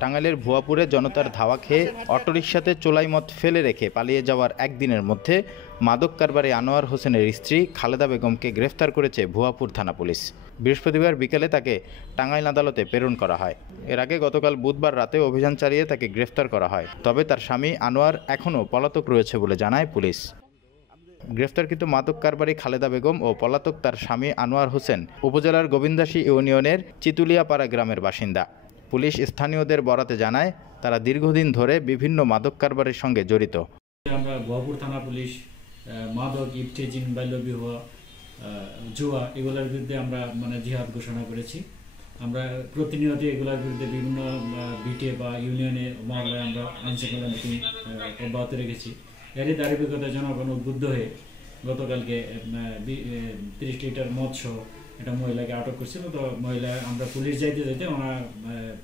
টাঙ্গাইলের ভুয়াপুরে জনতার ধাওয়া খেয়ে অটোরিকশাতে চোলাই মদ ফেলে রেখে পালিয়ে যাওয়ার একদিনের মধ্যে মাদক কারবারি আনোয়ার হোসেনের স্ত্রী খালেদা বেগমকে গ্রেফতার করেছে ভুয়াপুর থানা পুলিশ। বৃহস্পতিবার বিকেলে তাকে টাঙ্গাইল আদালতে প্রেরণ করা হয়। এর আগে গতকাল বুধবার রাতে অভিযান চালিয়ে তাকে গ্রেফতার করা হয়। তবে তার স্বামী আনোয়ার এখনও পলাতক রয়েছে বলে জানায় পুলিশ। গ্রেফতারকৃত মাদক কারবারি খালেদা বেগম ও পলাতক তার স্বামী আনোয়ার হোসেন উপজেলার গোবিন্দাসী ইউনিয়নের চিতুলিয়াপাড়া গ্রামের বাসিন্দা। পুলিশ স্থানীয়দের বরাতে জানায় তারা দীর্ঘদিন ধরে বিভিন্ন মাদক কারবারির সঙ্গে জড়িত। আমরা ভুয়াপুর থানা পুলিশ মাদক, ইফটেজিং, বাল্যবিবাহ, জুয়া এগুলোর বিরুদ্ধে আমরা জিহাদ ঘোষণা করেছি। আমরা প্রতিনিয়ত এগুলোর বিরুদ্ধে বিভিন্ন বিটে বা ইউনিয়নে মহল্লায় আমরা আইনশৃঙ্খলা মিটিং অব্যাহত রেখেছি। এরই ধারাবাহিকতায় জনগণ উদ্বুদ্ধ হয়ে গতকালকে 30 লিটার মদ সহ একটা মহিলাকে আটক করছিল। তো মহিলা আমরা পুলিশ যাইতে যাইতে ওনারা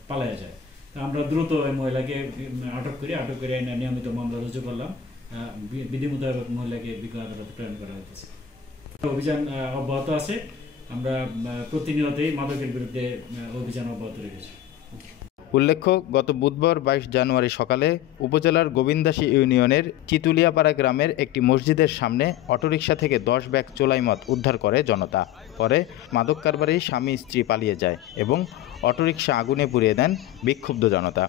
পালাইয়া যায়। তো আমরা দ্রুত ওই মহিলাকে আটক করে নিয়মিত মামলা রুজু করলাম। বিধি মোতাবেক মহিলাকে বিজ্ঞ আদালতে প্রেরণ করা হয়েছে। অভিযান অব্যাহত আছে। আমরা প্রতিনিয়তই মাদকের বিরুদ্ধে অভিযান অব্যাহত রেখেছি। উল্লেখ্য, গত বুধবার 22 জানুয়ারি সকালে উপজেলার গোবিন্দাসী ইউনিয়নের চিতুলিয়াপাড়া গ্রামের একটি মসজিদের সামনে অটোরিকশা থেকে 10 ব্যাগ চোলাই মদ উদ্ধার করে জনতা। পরে মাদক কারবারি স্বামী স্ত্রী পালিয়ে যায় এবং অটোরিকশা আগুনে পুড়িয়ে দেন বিক্ষুব্ধ জনতা।